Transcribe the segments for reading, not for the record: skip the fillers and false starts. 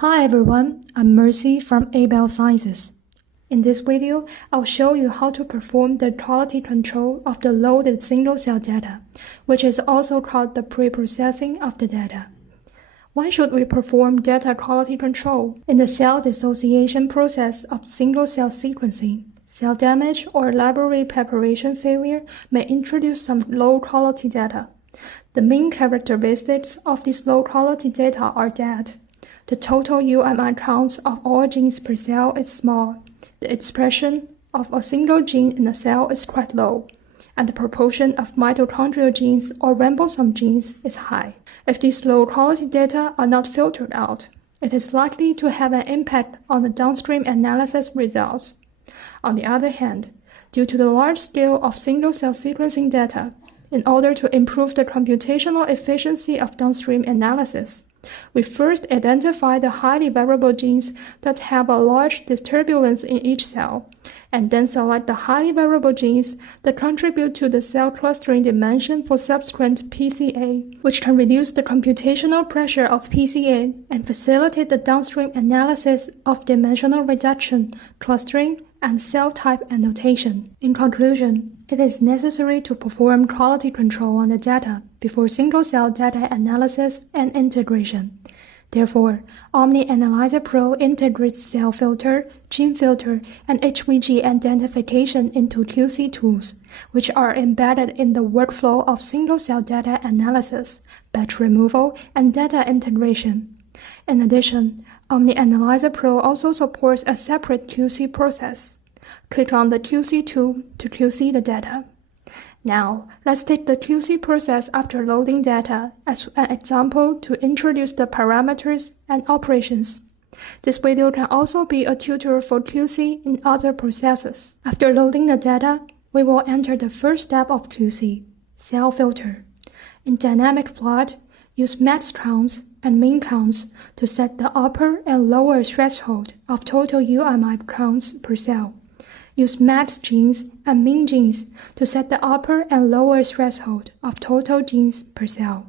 Hi everyone, I'm Mercy from Abel Sciences. In this video, I'll show you how to perform the quality control of the loaded single-cell data, which is also called the pre-processing of the data. Why should we perform data quality control? In the cell dissociation process of single-cell sequencing, cell damage or library preparation failure may introduce some low-quality data. The main characteristics of these low-quality data are that the total UMI counts of all genes per cell is small, the expression of a single gene in a cell is quite low, and the proportion of mitochondrial genes or ribosome genes is high. If these low-quality data are not filtered out, it is likely to have an impact on the downstream analysis results. On the other hand, due to the large scale of single-cell sequencing data, in order to improve the computational efficiency of downstream analysis, we first identify the highly variable genes that have a large disturbance in each cell, and then select the highly variable genes that contribute to the cell clustering dimension for subsequent PCA, which can reduce the computational pressure of PCA and facilitate the downstream analysis of dimensional reduction, clustering, and cell type annotation. In conclusion, it is necessary to perform quality control on the data before single-cell data analysis and integration. Therefore, OmniAnalyzer Pro integrates cell filter, gene filter, and HVG identification into QC tools, which are embedded in the workflow of single-cell data analysis, batch removal, and data integration. In addition, OmniAnalyzer Pro also supports a separate QC process. Click on the QC tool to QC the data. Now, let's take the QC process after loading data as an example to introduce the parameters and operations. This video can also be a tutor for QC in other processes. After loading the data, we will enter the first step of QC, cell filter. In dynamic plot, use max counts and min counts to set the upper and lower threshold of total UMI counts per cell. Use max genes and min genes to set the upper and lower threshold of total genes per cell.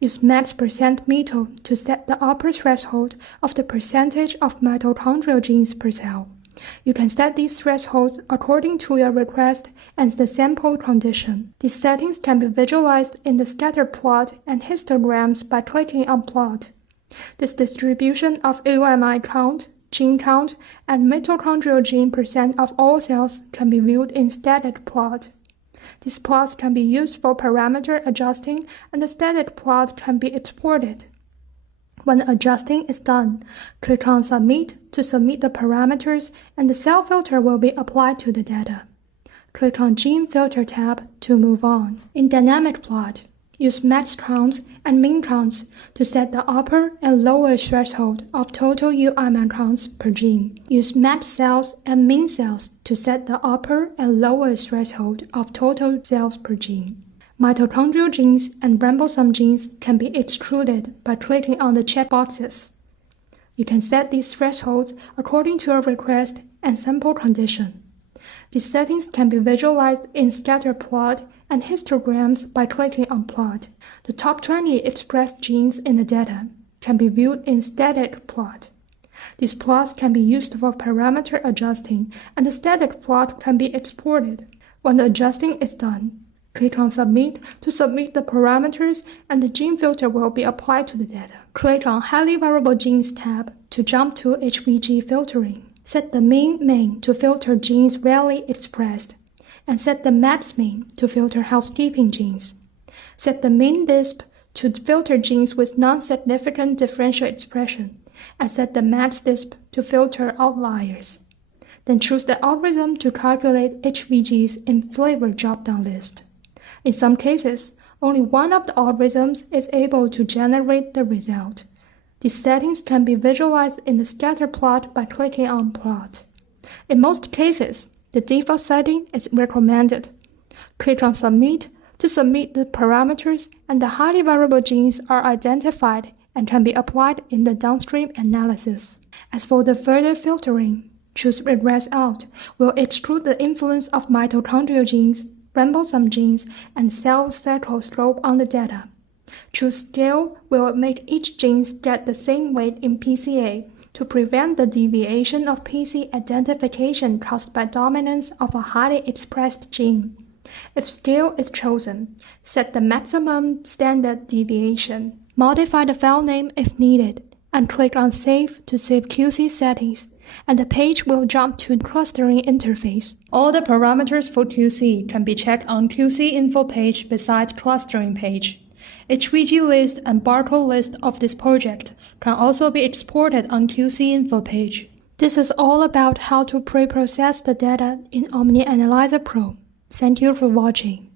Use max percent mito to set the upper threshold of the percentage of mitochondrial genes per cell. You can set these thresholds according to your request and the sample condition. These settings can be visualized in the scatter plot and histograms by clicking on plot. This distribution of UMI count, gene count, and mitochondrial gene percent of all cells can be viewed in static plot. These plots can be used for parameter adjusting, and the static plot can be exported. When adjusting is done, click on Submit to submit the parameters, and the cell filter will be applied to the data. Click on Gene Filter tab to move on. In dynamic plot, use max counts and min counts to set the upper and lower threshold of total UMI counts per gene. Use max cells and min cells to set the upper and lower threshold of total cells per gene. Mitochondrial genes and ribosome genes can be excluded by clicking on the checkboxes. You can set these thresholds according to your request and sample condition. These settings can be visualized in scatter plot and histograms by clicking on plot. The top 20 expressed genes in the data can be viewed in static plot. These plots can be used for parameter adjusting, and the static plot can be exported. When the adjusting is done, click on Submit to submit the parameters, and the gene filter will be applied to the data. Click on Highly Variable Genes tab to jump to HVG filtering. Set the min to filter genes rarely expressed, and set the max min to filter housekeeping genes. Set the min disp to filter genes with non-significant differential expression, and set the max disp to filter outliers. Then choose the algorithm to calculate HVGs in Flavor drop-down list. In some cases, only one of the algorithms is able to generate the result. These settings can be visualized in the scatter plot by clicking on plot. In most cases, the default setting is recommended. Click on Submit to submit the parameters, and the highly variable genes are identified and can be applied in the downstream analysis. As for the further filtering, choose Regress Out will exclude the influence of mitochondrial genes, ribosome genes, and cell cycle slope on the data. Choose scale will make each gene get the same weight in PCA to prevent the deviation of PC identification caused by dominance of a highly expressed gene. If scale is chosen, set the maximum standard deviation. Modify the file name if needed, and click on Save to save QC settings, and the page will jump to the clustering interface. All the parameters for QC can be checked on QC info page beside clustering page. HVG list and barcode list of this project can also be exported on QC info page. This is all about how to pre-process the data in OmniAnalyzer Pro. Thank you for watching.